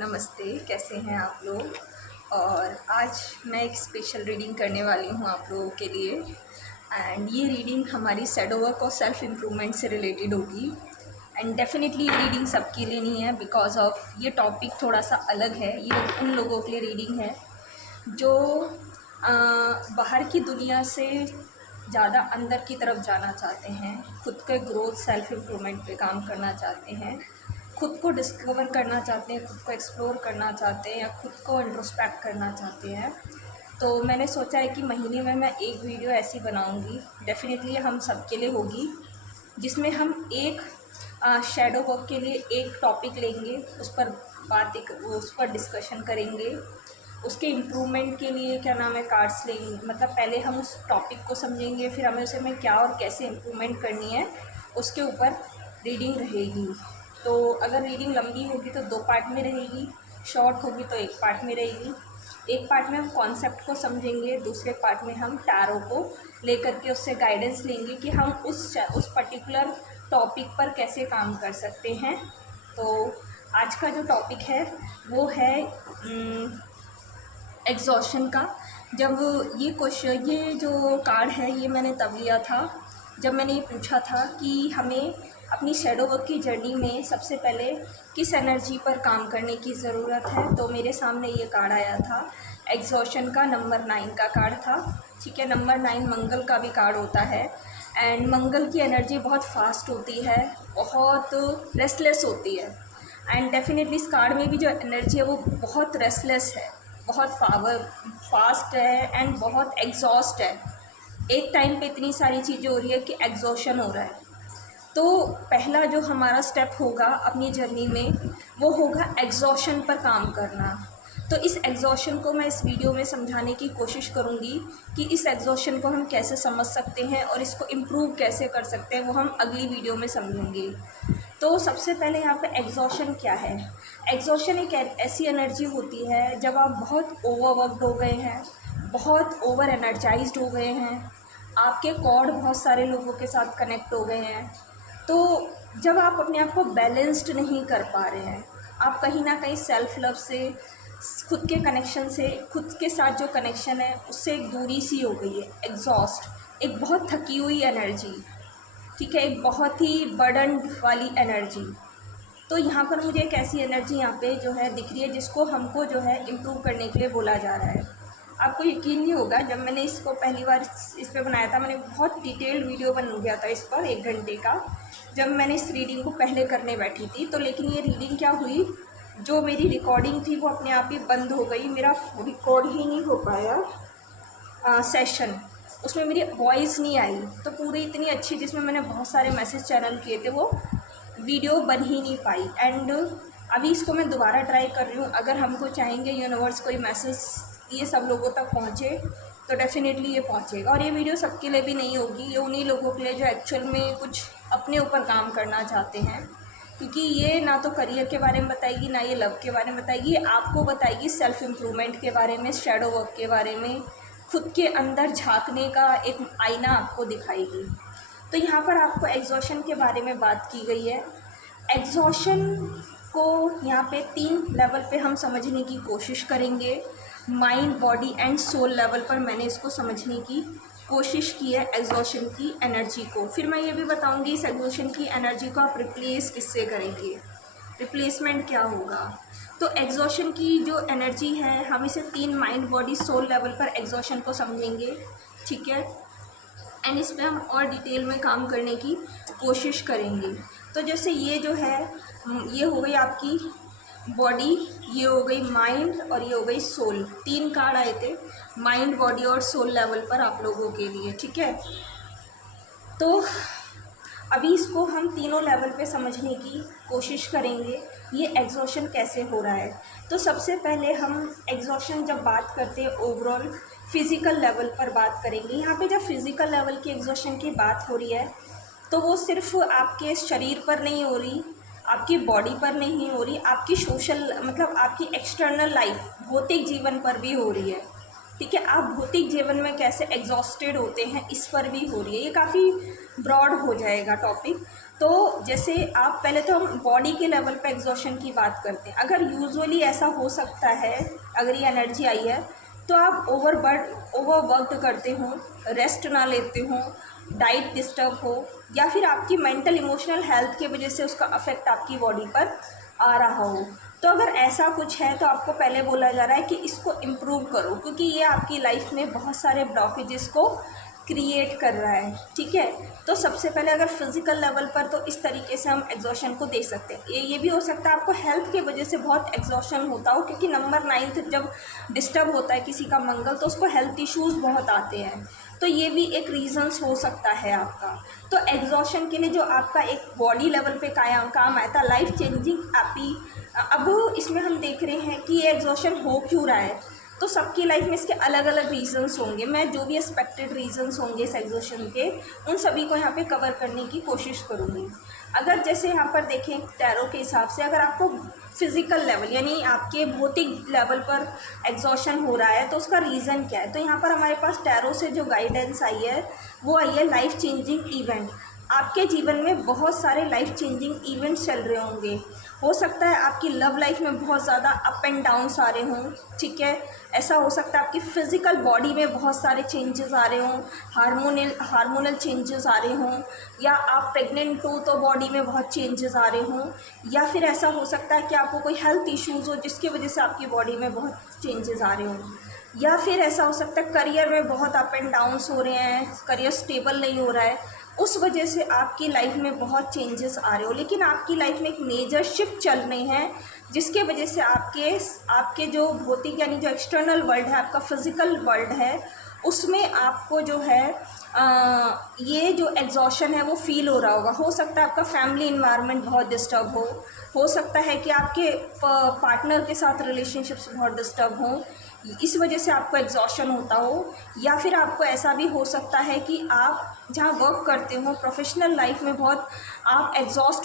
नमस्ते, कैसे हैं आप लोग। और आज मैं एक स्पेशल रीडिंग करने वाली हूँ आप लोगों के लिए। एंड ये रीडिंग हमारी शैडो वर्क और सेल्फ इम्प्रूवमेंट से रिलेटेड होगी। एंड डेफिनेटली ये रीडिंग सबके लिए नहीं है, बिकॉज ऑफ ये टॉपिक थोड़ा सा अलग है। ये उन लोगों के लिए रीडिंग है जो बाहर की दुनिया से ज़्यादा अंदर की तरफ जाना चाहते हैं, खुद के ग्रोथ सेल्फ इम्प्रूवमेंट पे काम करना चाहते हैं, खुद को डिस्कवर करना चाहते हैं, खुद को एक्सप्लोर करना चाहते हैं, या खुद को इंट्रोस्पेक्ट करना चाहते हैं। तो मैंने सोचा है कि महीने में मैं एक वीडियो ऐसी बनाऊंगी, डेफिनेटली हम सबके लिए होगी, जिसमें हम एक शैडो वर्क के लिए एक टॉपिक लेंगे, उस पर डिस्कशन करेंगे। उसके इम्प्रूवमेंट के लिए क्या नाम है कार्ड्स लेंगे, मतलब पहले हम उस टॉपिक को समझेंगे, फिर हमें उसे में क्या और कैसे इम्प्रूवमेंट करनी है उसके ऊपर रीडिंग रहेगी। तो अगर रीडिंग लंबी होगी तो 2 पार्ट में रहेगी, शॉर्ट होगी तो 1 पार्ट में रहेगी। एक पार्ट में हम कॉन्सेप्ट को समझेंगे, दूसरे पार्ट में हम टैरो को लेकर के उससे गाइडेंस लेंगे कि हम उस पर्टिकुलर टॉपिक पर कैसे काम कर सकते हैं। तो आज का जो टॉपिक है वो है एग्जॉशन का। जब ये जो कार्ड है ये मैंने तब लिया था जब मैंने ये पूछा था कि हमें अपनी शैडो वर्क की जर्नी में सबसे पहले किस एनर्जी पर काम करने की ज़रूरत है। तो मेरे सामने ये कार्ड आया था, एग्जॉशन का नंबर 9 का कार्ड था। ठीक है, नंबर 9 मंगल का भी कार्ड होता है। एंड मंगल की एनर्जी बहुत फास्ट होती है, बहुत रेस्टलेस होती है। एंड डेफिनेटली इस कार्ड में भी जो एनर्जी है वो बहुत रेस्टलेस है, बहुत फास्ट है एंड बहुत एग्जॉस्ट है। एक टाइम पे इतनी सारी चीज़ें हो रही है कि एग्जॉशन हो रहा है। तो पहला जो हमारा स्टेप होगा अपनी जर्नी में वो होगा एग्जॉशन पर काम करना। तो इस एग्जॉशन को मैं इस वीडियो में समझाने की कोशिश करूँगी कि इस एग्जॉशन को हम कैसे समझ सकते हैं और इसको इम्प्रूव कैसे कर सकते हैं, वो हम अगली वीडियो में समझेंगे। तो सबसे पहले यहाँ पे एग्जॉशन क्या है। एग्जॉशन एक ऐसी एनर्जी होती है जब आप बहुत ओवरवर्कड हो गए हैं, बहुत ओवर एनर्जाइज्ड हो गए हैं, आपके कॉर्ड बहुत सारे लोगों के साथ कनेक्ट हो गए हैं। तो जब आप अपने आप को बैलेंस्ड नहीं कर पा रहे हैं, आप कहीं ना कहीं सेल्फ लव से, खुद के कनेक्शन से, खुद के साथ जो कनेक्शन है उससे एक दूरी सी हो गई है, एग्जॉस्ट, एक बहुत थकी हुई एनर्जी। ठीक है, एक बहुत ही बर्डन वाली एनर्जी। तो यहाँ पर मुझे एक ऐसी एनर्जी यहाँ पे जो है दिख रही है जिसको हमको जो है इम्प्रूव करने के लिए बोला जा रहा है। आपको यकीन नहीं होगा, जब मैंने इसको पहली बार इस पर बनाया था, मैंने बहुत डिटेल्ड वीडियो बन गया था इस पर 1 घंटे का, जब मैंने इस रीडिंग को पहले करने बैठी थी। तो लेकिन ये रीडिंग क्या हुई, जो मेरी रिकॉर्डिंग थी वो अपने आप ही बंद हो गई, मेरा रिकॉर्ड ही नहीं हो पाया सेशन, उसमें मेरी वॉइस नहीं आई। तो पूरी इतनी अच्छी, जिसमें मैंने बहुत सारे मैसेज चैनल किए थे, वो वीडियो बन ही नहीं पाई। एंड अभी इसको मैं दोबारा ट्राई कर रही हूँ। अगर हमको चाहेंगे यूनिवर्स कोई मैसेज ये सब लोगों तक पहुँचे तो डेफिनेटली ये पहुँचेगा। और ये वीडियो सबके लिए भी नहीं होगी, ये उन्हीं लोगों के लिए जो एक्चुअल में कुछ अपने ऊपर काम करना चाहते हैं, क्योंकि ये ना तो करियर के बारे में बताएगी, ना ये लव के बारे में बताएगी, ये आपको बताएगी सेल्फ इम्प्रूवमेंट के बारे में, शैडो वर्क के बारे में, खुद के अंदर झांकने का एक आईना आपको दिखाएगी। तो यहाँ पर आपको एग्जॉशन के बारे में बात की गई है। एग्जॉशन को यहाँ पे 3 लेवल पे हम समझने की कोशिश करेंगे। Mind, body and soul level पर मैंने इसको समझने की कोशिश की है एग्जॉशन की एनर्जी को। फिर मैं ये भी बताऊंगी इस एग्जॉशन की एनर्जी को आप रिप्लेस किससे करेंगे, रिप्लेसमेंट क्या होगा। तो एग्जॉशन की जो एनर्जी है, हम इसे 3 माइंड, बॉडी, सोल लेवल पर एग्जॉशन को समझेंगे। ठीक है, एंड इस पर हम और डिटेल में काम करने की कोशिश करेंगे। तो जैसे ये जो है, ये हो गई आपकी बॉडी, ये हो गई माइंड और ये हो गई सोल। 3 कार्ड आए थे माइंड, बॉडी और सोल लेवल पर आप लोगों के लिए। ठीक है, तो अभी इसको हम तीनों लेवल पे समझने की कोशिश करेंगे, ये एग्जॉशन कैसे हो रहा है। तो सबसे पहले हम एग्जॉशन जब बात करते हैं ओवरऑल फिज़िकल लेवल पर बात करेंगे। यहाँ पे जब फिज़िकल लेवल की एग्जॉशन की बात हो रही है तो वो सिर्फ आपके शरीर पर नहीं हो रही, आपकी बॉडी पर नहीं हो रही, आपकी सोशल, मतलब आपकी एक्सटर्नल लाइफ, भौतिक जीवन पर भी हो रही है। ठीक है, आप भौतिक जीवन में कैसे एग्जॉस्टेड होते हैं इस पर भी हो रही है। ये काफ़ी ब्रॉड हो जाएगा टॉपिक, तो जैसे आप पहले तो हम बॉडी के लेवल पे एग्जॉशन की बात करते हैं। अगर यूजुअली ऐसा हो सकता है, अगर ये एनर्जी आई है तो आप ओवरवर्कड करते हो, रेस्ट ना लेते हो, डाइट डिस्टर्ब हो, या फिर आपकी मेंटल इमोशनल हेल्थ की वजह से उसका अफेक्ट आपकी बॉडी पर आ रहा हो। तो अगर ऐसा कुछ है तो आपको पहले बोला जा रहा है कि इसको इम्प्रूव करो, क्योंकि ये आपकी लाइफ में बहुत सारे ब्लॉकेजेस को क्रिएट कर रहा है। ठीक है, तो सबसे पहले अगर फिज़िकल लेवल पर तो इस तरीके से हम एग्जॉशन को देख सकते हैं। ये भी हो सकता है आपको हेल्थ की वजह से बहुत एग्जॉशन होता हो, क्योंकि नंबर 9 जब डिस्टर्ब होता है किसी का मंगल तो उसको हेल्थ इश्यूज़ बहुत आते हैं। तो ये भी एक रीज़न्स हो सकता है आपका। तो एग्जॉशन के लिए जो आपका एक बॉडी लेवल पे काम आया था, लाइफ चेंजिंग आपी, अब इसमें हम देख रहे हैं कि ये एग्जॉशन हो क्यों रहा है। तो सबकी लाइफ में इसके अलग अलग रीजंस होंगे। मैं जो भी एक्सपेक्टेड रीजंस होंगे इस एग्जॉशन के, उन सभी को यहाँ पे कवर करने की कोशिश करूँगी। अगर जैसे यहाँ पर देखें टैरो के हिसाब से, अगर आपको फिज़िकल लेवल यानी आपके भौतिक लेवल पर एग्जॉशन हो रहा है तो उसका रीज़न क्या है, तो यहाँ पर हमारे पास टैरो से जो गाइडेंस आई है वो आई है लाइफ चेंजिंग इवेंट। आपके जीवन में बहुत सारे लाइफ चेंजिंग इवेंट्स चल रहे होंगे। हो सकता है आपकी लव लाइफ में बहुत ज़्यादा अप एंड डाउन्स आ रहे हों। ठीक है, ऐसा हो सकता है आपकी फ़िज़िकल बॉडी में बहुत सारे चेंजेस आ रहे हों, हार्मोनल चेंजेस आ रहे हों, या आप प्रेग्नेंट हो तो बॉडी में बहुत चेंजेस आ रहे हों, या फिर ऐसा हो सकता है कि आपको कोई हेल्थ इश्यूज़ हो जिसकी वजह से आपकी बॉडी में बहुत चेंजेस आ रहे हों, या फिर ऐसा हो सकता है करियर में बहुत अप एंड डाउन्स हो रहे हैं, करियर स्टेबल नहीं हो रहा है, उस वजह से आपकी लाइफ में बहुत चेंजेस आ रहे हो। लेकिन आपकी लाइफ में एक मेजर शिफ्ट चल रही है जिसके वजह से आपके जो भौतिक यानी जो एक्सटर्नल वर्ल्ड है, आपका फिज़िकल वर्ल्ड है, उसमें आपको जो है ये जो एग्जॉशन है वो फील हो रहा होगा। हो सकता है आपका फैमिली इन्वायरमेंट बहुत डिस्टर्ब हो सकता है कि आपके पार्टनर के साथ रिलेशनशिप्स बहुत डिस्टर्ब हों, इस वजह से आपको एग्जॉशन होता हो, या फिर आपको ऐसा भी हो सकता है कि आप जहाँ वर्क करते हो प्रोफेशनल लाइफ में बहुत आप एग्जॉस्ट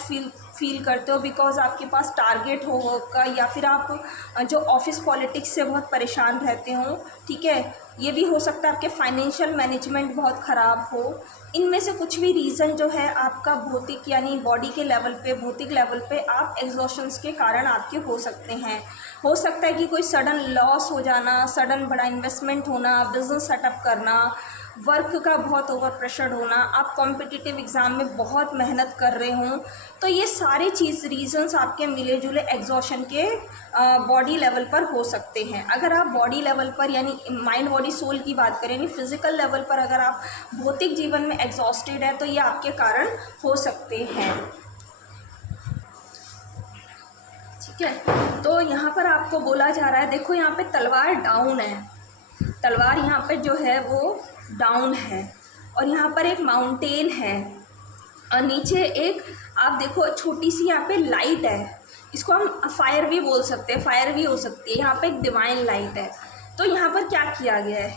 फील करते हो बिकॉज आपके पास टारगेट हो वर्क का, या फिर आप जो ऑफिस पॉलिटिक्स से बहुत परेशान रहते हो। ठीक है, ये भी हो सकता है आपके फाइनेंशियल मैनेजमेंट बहुत ख़राब हो। इनमें से कुछ भी रीज़न जो है आपका भौतिक यानी बॉडी के लेवल पे, भौतिक लेवल पे आप एग्जॉशंस के कारण आपके हो सकते हैं। हो सकता है कि कोई सडन लॉस हो जाना, सडन बड़ा इन्वेस्टमेंट होना, बिजनेस सेटअप करना, वर्क का बहुत ओवर प्रेशर होना, आप कॉम्पिटिटिव एग्ज़ाम में बहुत मेहनत कर रहे हों, तो ये सारी रीज़न्स आपके मिले जुले एग्जॉशन के बॉडी लेवल पर हो सकते हैं। अगर आप बॉडी लेवल पर यानी माइंड बॉडी सोल की बात करें, यानी फिज़िकल लेवल पर अगर आप भौतिक जीवन में एग्जॉस्टेड है तो ये आपके कारण हो सकते हैं। ठीक है, तो यहाँ पर आपको बोला जा रहा है, देखो यहाँ पे तलवार डाउन है, तलवार यहाँ पे जो है वो डाउन है, और यहाँ पर एक माउंटेन है, और नीचे एक आप देखो छोटी सी यहाँ पे लाइट है, इसको हम फायर भी बोल सकते हैं, फायर भी हो सकती है। यहाँ पे एक डिवाइन लाइट है। तो यहाँ पर क्या किया गया है,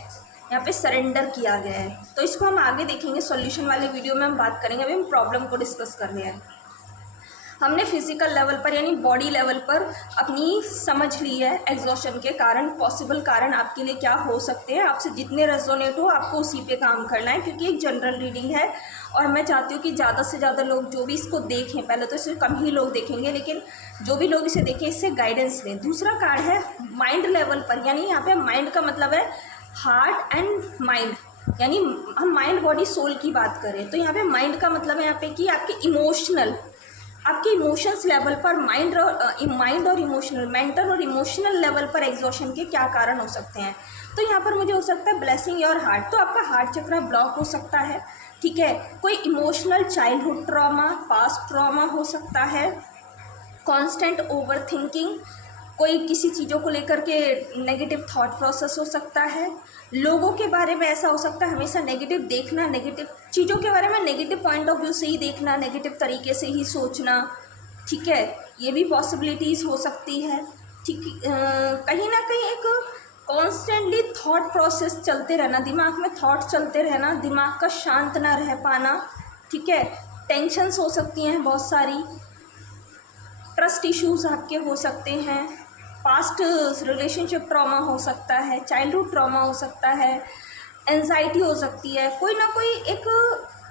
यहाँ पे सरेंडर किया गया है। तो इसको हम आगे देखेंगे, सॉल्यूशन वाले वीडियो में हम बात करेंगे। अभी हम प्रॉब्लम को डिस्कस कर रहे हैं। हमने फिजिकल लेवल पर यानी बॉडी लेवल पर अपनी समझ ली है एग्जॉशन के कारण, पॉसिबल कारण आपके लिए क्या हो सकते हैं। आपसे जितने रेजोनेट हो आपको उसी पे काम करना है, क्योंकि एक जनरल रीडिंग है और मैं चाहती हूँ कि ज़्यादा से ज़्यादा लोग जो भी इसको देखें, पहले तो इसे कम ही लोग देखेंगे, लेकिन जो भी लोग इसे देखें इससे गाइडेंस लें। दूसरा कार्ड है माइंड लेवल पर, यानी यहाँ पे माइंड का मतलब है हार्ट एंड माइंड, यानी हम माइंड बॉडी सोल की बात करें तो यहाँ पे माइंड का मतलब है यहाँ पे कि आपके इमोशंस लेवल पर माइंड और इमोशनल, मेंटल और इमोशनल लेवल पर एग्जॉशन के क्या कारण हो सकते हैं। तो यहाँ पर मुझे हो सकता है ब्लेसिंग योर हार्ट, तो आपका हार्ट चक्र ब्लॉक हो सकता है। ठीक है, कोई emotional childhood trauma, past trauma हो सकता है, कांस्टेंट ओवर थिंकिंग, कोई किसी चीज़ों को लेकर के नेगेटिव थॉट प्रोसेस हो सकता है। लोगों के बारे में ऐसा हो सकता है हमेशा नेगेटिव देखना, नेगेटिव चीज़ों के बारे में नेगेटिव पॉइंट ऑफ व्यू से ही देखना, नेगेटिव तरीके से ही सोचना। ठीक है, ये भी पॉसिबिलिटीज़ हो सकती है। ठीक, कहीं ना कहीं एक कॉन्स्टेंटली थॉट प्रोसेस चलते रहना, दिमाग में थॉट चलते रहना, दिमाग का शांत ना रह पाना। ठीक है, टेंशन्स हो सकती हैं बहुत सारी, ट्रस्ट इश्यूज़ आपके हो सकते हैं, पास्ट रिलेशनशिप ट्रॉमा हो सकता है, चाइल्डहुड ट्रॉमा हो सकता है, एंजाइटी हो सकती है, कोई ना कोई एक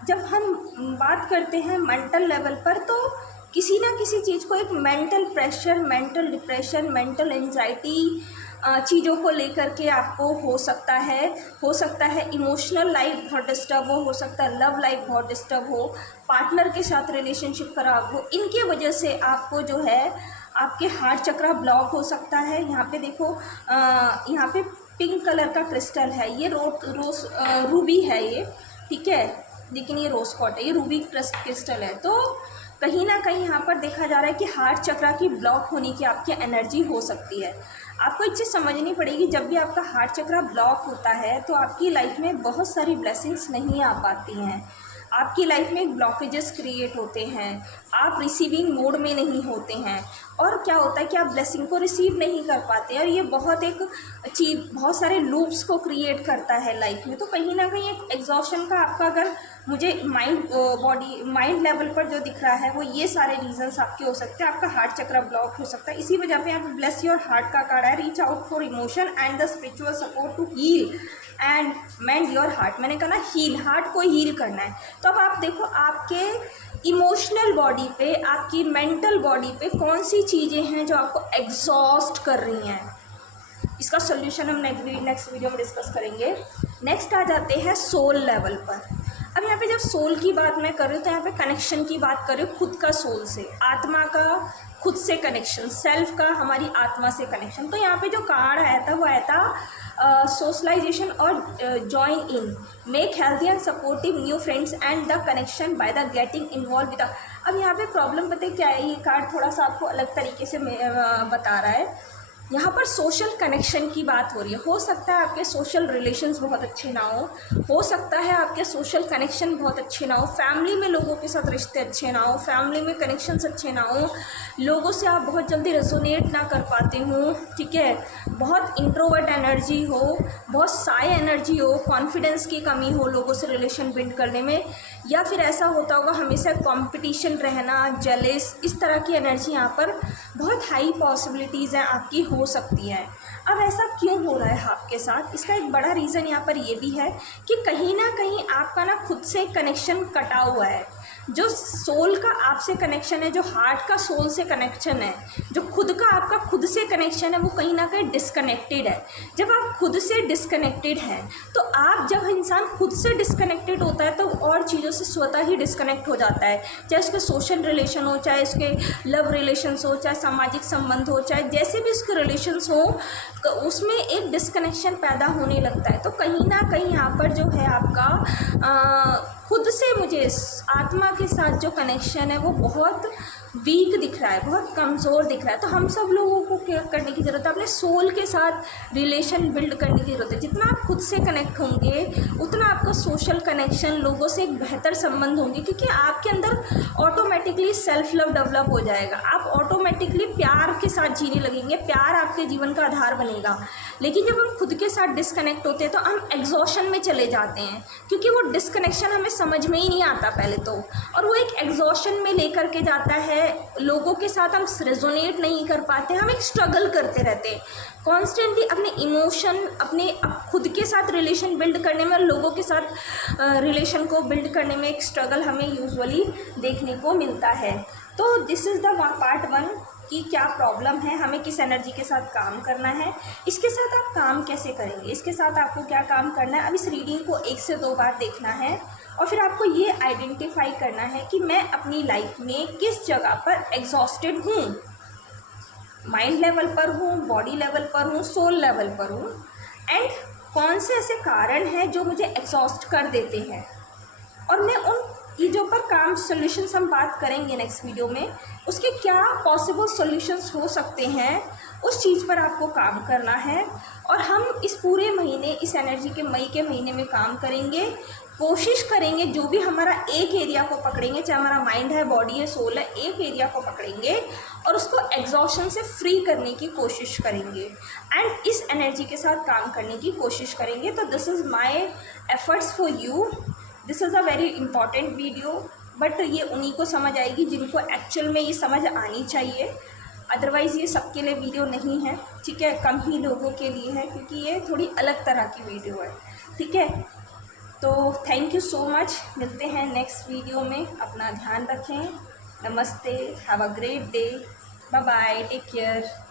जब हम बात करते हैं मेंटल लेवल पर, तो किसी ना किसी चीज़ को एक mental pressure, mental depression, mental anxiety चीज़ों को लेकर के आपको हो सकता है इमोशनल लाइफ बहुत डिस्टर्ब हो सकता है लव लाइफ बहुत डिस्टर्ब हो, पार्टनर के साथ रिलेशनशिप खराब हो। इनके वजह से आपको जो है आपके हार्ट चक्रा ब्लॉक हो सकता है। यहाँ पे देखो, यहाँ पे पिंक कलर का क्रिस्टल है, ये रोज रूबी है ये, ठीक है, लेकिन ये रोज कॉट है, ये रूबी क्रिस्टल है। तो कहीं ना कहीं यहाँ पर देखा जा रहा है कि हार्ट चक्रा की ब्लॉक होने की आपकी एनर्जी हो सकती है। आपको एक चीज़ समझनी पड़ेगी, जब भी आपका हार्ट चक्रा ब्लॉक होता है तो आपकी लाइफ में बहुत सारी ब्लेसिंग्स नहीं आ पाती हैं, आपकी लाइफ में ब्लॉकेजेस क्रिएट होते हैं, आप रिसीविंग मोड में नहीं होते हैं, और क्या होता है कि आप ब्लेसिंग को रिसीव नहीं कर पाते, और ये बहुत सारे लूप्स को क्रिएट करता है लाइफ में। तो कहीं ना कहीं एक एग्जॉशन का आपका, अगर मुझे माइंड लेवल पर जो दिख रहा है वो ये सारे रीजंस आपके हो सकते हैं। आपका हार्ट चक्र ब्लॉक हो सकता है, इसी वजह पे यहाँ पे ब्लेस योर हार्ट का कार्ड है, reach out for emotion and the spiritual support to heal and mend your heart. मैंने कहा ना, हील, हार्ट को हील करना है। तो अब आप देखो आपके इमोशनल बॉडी पे, आपकी मेंटल बॉडी पे कौन सी चीज़ें हैं जो आपको एग्जॉस्ट कर रही हैं। इसका सोल्यूशन हम नेक्स्ट वीडियो में डिस्कस करेंगे। नेक्स्ट आ जाते हैं सोल लेवल पर। अब यहाँ पे जब सोल की बात मैं कर रही हूँ तो यहाँ पे कनेक्शन की बात कर रही हूँ, खुद का सोल से, आत्मा का खुद से कनेक्शन, सेल्फ का हमारी आत्मा से कनेक्शन। तो यहाँ पे जो कार्ड आया था वो आया था सोशलाइजेशन और join in, make healthy and supportive new friends and the connection by the getting involve with. अब यहाँ पे प्रॉब्लम पता है क्या है, ये कार्ड थोड़ा सा आपको अलग तरीके से बता रहा है। यहाँ पर सोशल कनेक्शन की बात हो रही है। हो सकता है आपके सोशल रिलेशंस बहुत अच्छे ना हो सकता है आपके सोशल कनेक्शन बहुत अच्छे ना हो, फैमिली में लोगों के साथ रिश्ते अच्छे ना हो, फैमिली में कनेक्शंस अच्छे ना हो, लोगों से आप बहुत जल्दी रेजोनेट ना कर पाते हो, ठीक है, बहुत इंट्रोवर्ट एनर्जी हो, बहुत साई एनर्जी हो, कॉन्फिडेंस की कमी हो लोगों से रिलेशन बिल्ड करने में, या फिर ऐसा होता होगा हमेशा कंपटीशन रहना, जेलेस, इस तरह की एनर्जी यहाँ पर बहुत हाई पॉसिबिलिटीज़ हैं आपकी हो सकती है। अब ऐसा क्यों हो रहा है आपके साथ, इसका एक बड़ा रीज़न यहाँ पर ये भी है कि कहीं ना कहीं आपका ना खुद से कनेक्शन कटा हुआ है। जो सोल का आपसे कनेक्शन है, जो हार्ट का सोल से कनेक्शन है, जो खुद का आपका खुद से कनेक्शन है, वो कहीं ना कहीं डिस्कनेक्टेड है। जब आप खुद से डिस्कनेक्टेड हैं तो जब इंसान खुद से डिस्कनेक्टेड होता है तो और चीज़ों से स्वतः ही डिस्कनेक्ट हो जाता है, चाहे उसके सोशल रिलेशन हो, चाहे उसके लव रिलेशंस हो, चाहे सामाजिक संबंध हो, चाहे जैसे भी उसके रिलेशंस हो, उसमें एक डिस्कनेक्शन पैदा होने लगता है। तो कहीं ना कहीं यहाँ पर जो है आपका खुद से, मुझे आत्मा के साथ जो कनेक्शन है वो बहुत वीक दिख रहा है, बहुत कमज़ोर दिख रहा है। तो हम सब लोगों को क्या करने की ज़रूरत है, अपने सोल के साथ रिलेशन बिल्ड करने की ज़रूरत है। जितना आप खुद से कनेक्ट होंगे उतना आपका सोशल कनेक्शन, लोगों से एक बेहतर संबंध होंगे, क्योंकि आपके अंदर ऑटोमेटिकली सेल्फ लव डेवलप हो जाएगा, आप ऑटोमेटिकली प्यार के साथ जीने लगेंगे, प्यार आपके जीवन का आधार बनेगा। लेकिन जब हम खुद के साथ डिस्कनेक्ट होते हैं तो हम एग्जॉशन में चले जाते हैं, क्योंकि वो डिस्कनेक्शन हमें समझ में ही नहीं आता पहले तो, और वो एक एग्जॉशन में लेकर के जाता है। लोगों के साथ हम रेजोनेट नहीं कर पाते, हम एक स्ट्रगल करते रहते हैं कॉन्स्टेंटली अपने इमोशन, अपने खुद के साथ रिलेशन बिल्ड करने में, लोगों के साथ रिलेशन को बिल्ड करने में एक स्ट्रगल हमें यूजुअली देखने को मिलता है। तो दिस इज़ द पार्ट 1 कि क्या प्रॉब्लम है, हमें किस एनर्जी के साथ काम करना है, इसके साथ आप काम कैसे करेंगे, इसके साथ आपको क्या काम करना है। अब इस रीडिंग को 1 से 2 बार देखना है और फिर आपको ये आइडेंटिफाई करना है कि मैं अपनी लाइफ में किस जगह पर एग्जॉस्टेड हूँ, माइंड लेवल पर हूँ, बॉडी लेवल पर हूँ, सोल लेवल पर हूँ, एंड कौन से ऐसे कारण हैं जो मुझे एग्जॉस्ट कर देते हैं, और मैं उन चीज़ों पर काम, सॉल्यूशंस हम बात करेंगे नेक्स्ट वीडियो में, उसके क्या पॉसिबल सॉल्यूशंस हो सकते हैं, उस चीज़ पर आपको काम करना है। और हम इस पूरे महीने, इस एनर्जी के मई के महीने में काम करेंगे, कोशिश करेंगे जो भी हमारा एक एरिया को पकड़ेंगे, चाहे हमारा माइंड है, बॉडी है, सोल है, एक एरिया को पकड़ेंगे और उसको एग्जॉशन से फ्री करने की कोशिश करेंगे एंड इस एनर्जी के साथ काम करने की कोशिश करेंगे। तो this is my efforts for you, this is a very important video, but ये उन्हीं को समझ आएगी जिनको एक्चुअल में ये समझ आनी चाहिए, अदरवाइज़ ये सबके लिए वीडियो नहीं है, ठीक है, कम ही लोगों के लिए है, क्योंकि ये थोड़ी अलग तरह की वीडियो है, ठीक है। तो थैंक यू सो मच, मिलते हैं नेक्स्ट वीडियो में। अपना ध्यान रखें। नमस्ते, have a great day, bye bye, take care.